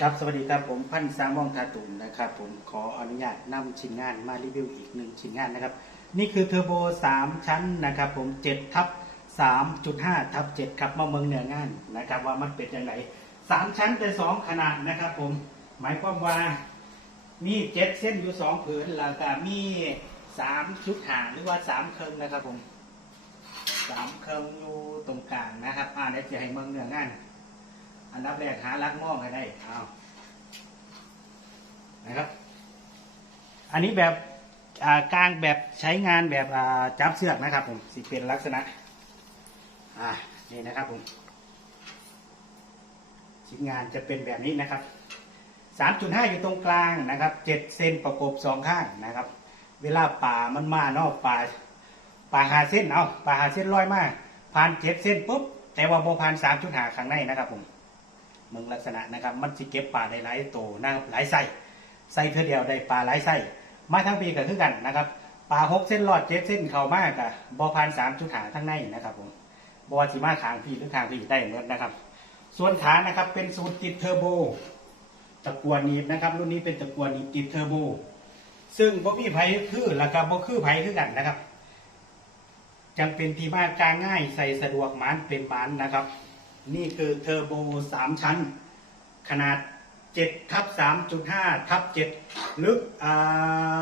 ครับสวัสดีครับผมพันสามมองทาตุนนะครับ ผมขออนุญาตนำชิ้นงานมารีวิวอีกหนึ่งชิ้นงานนะครับ นี่คือเทอร์โบ3 ชั้นนะครับ ผม7ทับ3.5ทับ7ครับมาเมืองเหนืองานนะครับ ว่ามันเป็นยังไงสามชั้นเป็นสองขนาดนะครับ ผมหมายความว่ามีเจ็ดเส้นอยู่สองผืนแล้วก็มีสามชุดหางหรือว่าสามเคิงนะครับ ผมสามเคิงอยู่ตรงกลางนะครับอ่าเดี๋ยวจะให้เมืองเหนืองาน อันดับแรกหาลักมองให้ได้เอานะครับ อันนี้แบบอ่ากลางแบบใช้งานแบบอ่าจับเสือกนะครับ ผมสิเป็นลักษณะ อ่านี่นะครับผมชิ้นงานจะเป็นแบบนี้นะครับ 3.5 อยู่ตรงกลางนะครับ 7 เซนประกบสองข้างนะครับ เวลาป่ามันมาเนอกป่าป่าหาเส้นเอาป่าหาเส้นลอยมาผ่านเจ็ดเส้นปุ๊บแต่ว่าโบผ่าน3.5ข้างในนะครับผม มึงลักษณะนะครับ มันสิเก็บปลาได้หลายโตนะครับหลายไส้ไส้เพื่อเดียวได้ปลาหลายไส้มาทั้งปีก็คือกันนะครับปลาหกเส้นหลอดเจ็ดเส้นเข้ามากอะบอพันสามจุดหาทั้งในนะครับผมบอสีมาขางพี่หรือขางพี่ได้เหมดนะครับ ส่วนขานะครับเป็นสูตรติดเทอร์โบตะกวนหนีบนะครับ รุ่นนี้เป็นตะกวนหนีบติดเทอร์โบ ซึ่งบ่มีไผคือแล้วก็บ่คือไผคือกันนะครับจังเป็นที่มากกางง่ายใส่สะดวกมานเป็นมานนะครับ นี่คือเทอร์โบสามชั้น ขนาด7ทับ3.5ทับ7ลึกอ่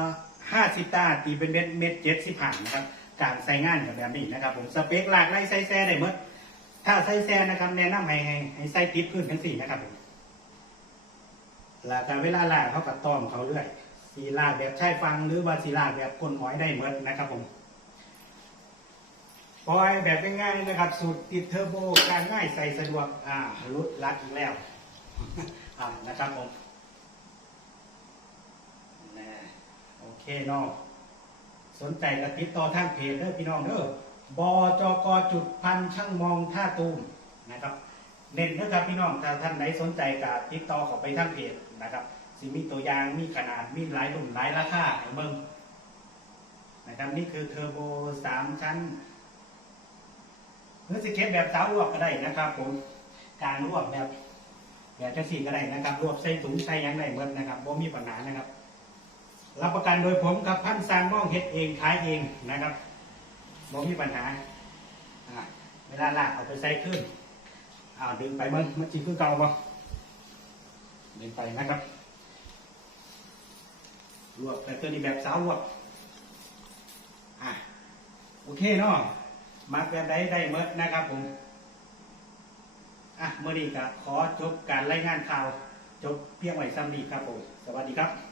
า50ตาตีเป็นเม็ดเม็ดเจ็ดสิบห้านะครับ การใส่งานกับแบบนี้นะครับ ผมสเปคหลากไล่ใส่แซ่ได้หมดถ้าใส่แซ่นะครับ แนะนำให้ให้ให้ใส่ติดพื้นทั้งสี่นะครับผมแล้วก็เวลาลากเขากับต้อมเขาเรื่อยสีลากแบบใช้ฟังหรือว่าสีลากแบบคนหอยได้หมดนะครับผม ปล่อยแบบง่ายๆนะครับ สูตรติดเทอร์โบการง่ายใส่สะดวกอ่ารุดรัดอีกแล้วอ่านะครับผมนะโอเคเนาะสนใจกติดต่อทางเพจเด้อพี่น้องเด้อบจกจุดพันช่างมองท่าตูมนะครับเน้นนะครับพี่น้องถ้าท่านไหนสนใจก็ติดต่อเข้าไปทางเพจนะครับสิมีตัวอย่างมีขนาดมีหลายรุ่นหลายราคาให้เบิ่งนะครับนี่คือเทอร์โบสามชั้น รือสเก็ตแบบสาวรวบก็ได้นะครับ ผมการรวบแบบแบบจังสีก็ได้นะครับ รวบใส่ถุงใส่ยังได้หมดนะครับบ่มีปัญหานะครับ รับประกันโดยผมครับพันซานมองเฮ็ดเองขายเองนะครับบ่มีปัญหาเวลาลากเอาไปใส่ขึ้นอ้าวดึงไปมันมันจีคือเก่าบ่ดึงไปนะครับรวบแต่ตัวนี้แบบสาวรวบอะโอเคเนาะ มักแบบใดได้เมดนะครับผม อะเมื่อนี้ก็ขอจบการรายงานข่าว จบเพียงไว้ซ้ำนี้ครับผม สวัสดีครับ